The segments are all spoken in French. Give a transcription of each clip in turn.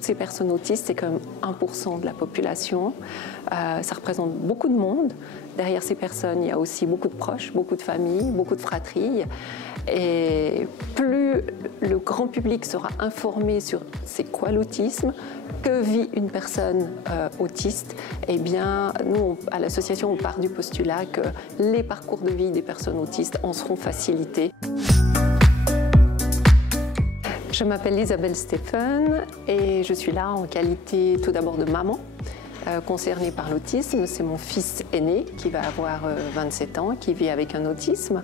toutes ces personnes autistes, c'est quand même 1% de la population. Ça représente beaucoup de monde. Derrière ces personnes, il y a aussi beaucoup de proches, beaucoup de familles, beaucoup de fratries. Et plus le grand public sera informé sur c'est quoi l'autisme, que vit une personne autiste, eh bien, nous, à l'association, on part du postulat que les parcours de vie des personnes autistes en seront facilités. Je m'appelle Isabelle Stephen et je suis là en qualité tout d'abord de maman concernée par l'autisme. C'est mon fils aîné qui va avoir 27 ans, qui vit avec un autisme.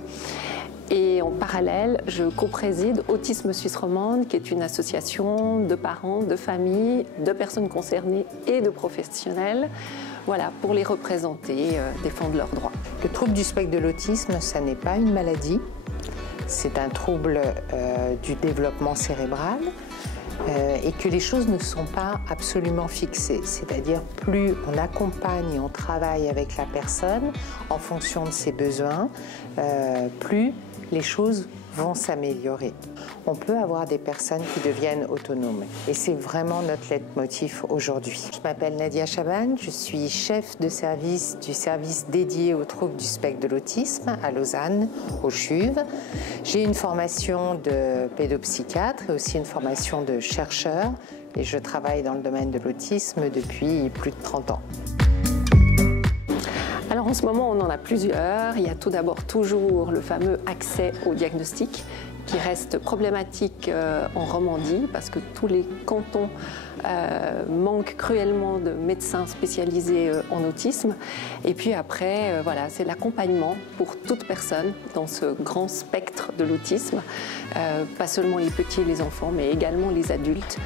Et en parallèle, je co-préside Autisme Suisse Romande, qui est une association de parents, de familles, de personnes concernées et de professionnels, voilà, pour les représenter, défendre leurs droits. Le trouble du spectre de l'autisme, ça n'est pas une maladie, c'est un trouble du développement cérébral et que les choses ne sont pas absolument fixées. C'est-à-dire plus on accompagne et on travaille avec la personne en fonction de ses besoins, plus les choses vont s'améliorer. On peut avoir des personnes qui deviennent autonomes et c'est vraiment notre leitmotiv aujourd'hui. Je m'appelle Nadia Chaban, je suis chef de service du service dédié aux troubles du spectre de l'autisme à Lausanne, au CHUV. J'ai une formation de pédopsychiatre et aussi une formation de chercheur et je travaille dans le domaine de l'autisme depuis plus de 30 ans. Alors en ce moment, on en a plusieurs. Il y a tout d'abord toujours le fameux accès au diagnostic qui reste problématique en Romandie parce que tous les cantons manquent cruellement de médecins spécialisés en autisme. Et puis après, voilà, c'est l'accompagnement pour toute personne dans ce grand spectre de l'autisme, pas seulement les petits et les enfants, mais également les adultes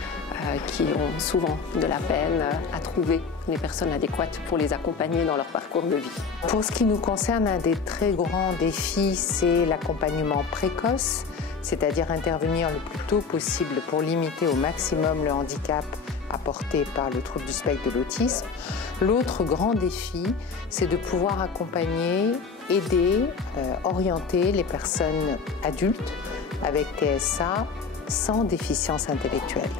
qui ont souvent de la peine à trouver les personnes adéquates pour les accompagner dans leur parcours de vie. Pour ce qui nous concerne, un des très grands défis, c'est l'accompagnement précoce, c'est-à-dire intervenir le plus tôt possible pour limiter au maximum le handicap apporté par le trouble du spectre de l'autisme. L'autre grand défi, c'est de pouvoir accompagner, aider, orienter les personnes adultes avec TSA sans déficience intellectuelle,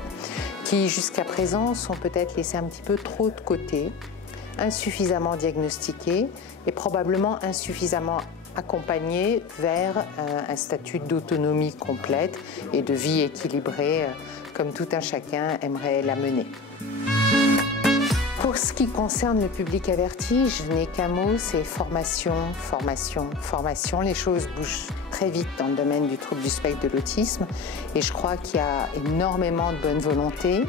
qui jusqu'à présent sont peut-être laissés un petit peu trop de côté, insuffisamment diagnostiqués et probablement insuffisamment accompagnés vers un statut d'autonomie complète et de vie équilibrée comme tout un chacun aimerait la mener. Pour ce qui concerne le public averti, je n'ai qu'un mot, c'est formation, formation, formation. Les choses bougent très vite dans le domaine du trouble du spectre de l'autisme et je crois qu'il y a énormément de bonne volonté.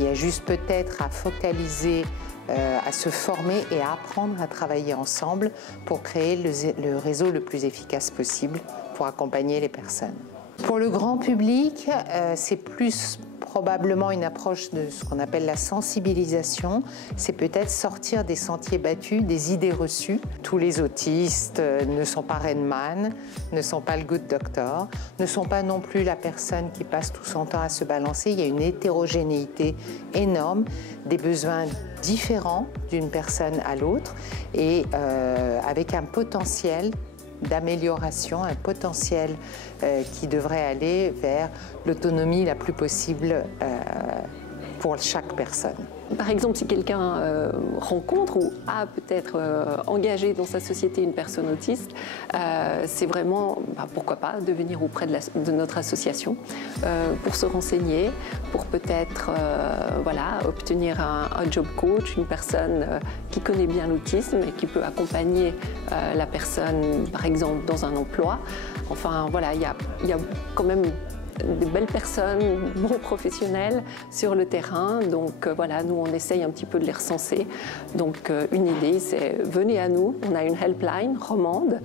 Il y a juste peut-être à focaliser, à se former et à apprendre à travailler ensemble pour créer le réseau le plus efficace possible pour accompagner les personnes. Pour le grand public, c'est plus probablement une approche de ce qu'on appelle la sensibilisation. C'est peut-être sortir des sentiers battus, des idées reçues. Tous les autistes ne sont pas Rain Man, ne sont pas le good doctor, ne sont pas non plus la personne qui passe tout son temps à se balancer. Il y a une hétérogénéité énorme, des besoins différents d'une personne à l'autre et avec un potentiel d'amélioration, un potentiel qui devrait aller vers l'autonomie la plus possible pour chaque personne. Par exemple, si quelqu'un rencontre ou a peut-être engagé dans sa société une personne autiste, c'est vraiment, pourquoi pas, de venir auprès de notre association pour se renseigner, pour peut-être voilà, obtenir un job coach, une personne qui connaît bien l'autisme et qui peut accompagner la personne, par exemple, dans un emploi. Enfin, voilà, il y a quand même des belles personnes, bons professionnels sur le terrain. Donc voilà, nous on essaye un petit peu de les recenser. Donc une idée, c'est venez à nous, on a une helpline romande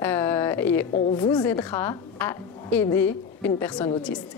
et on vous aidera à aider une personne autiste.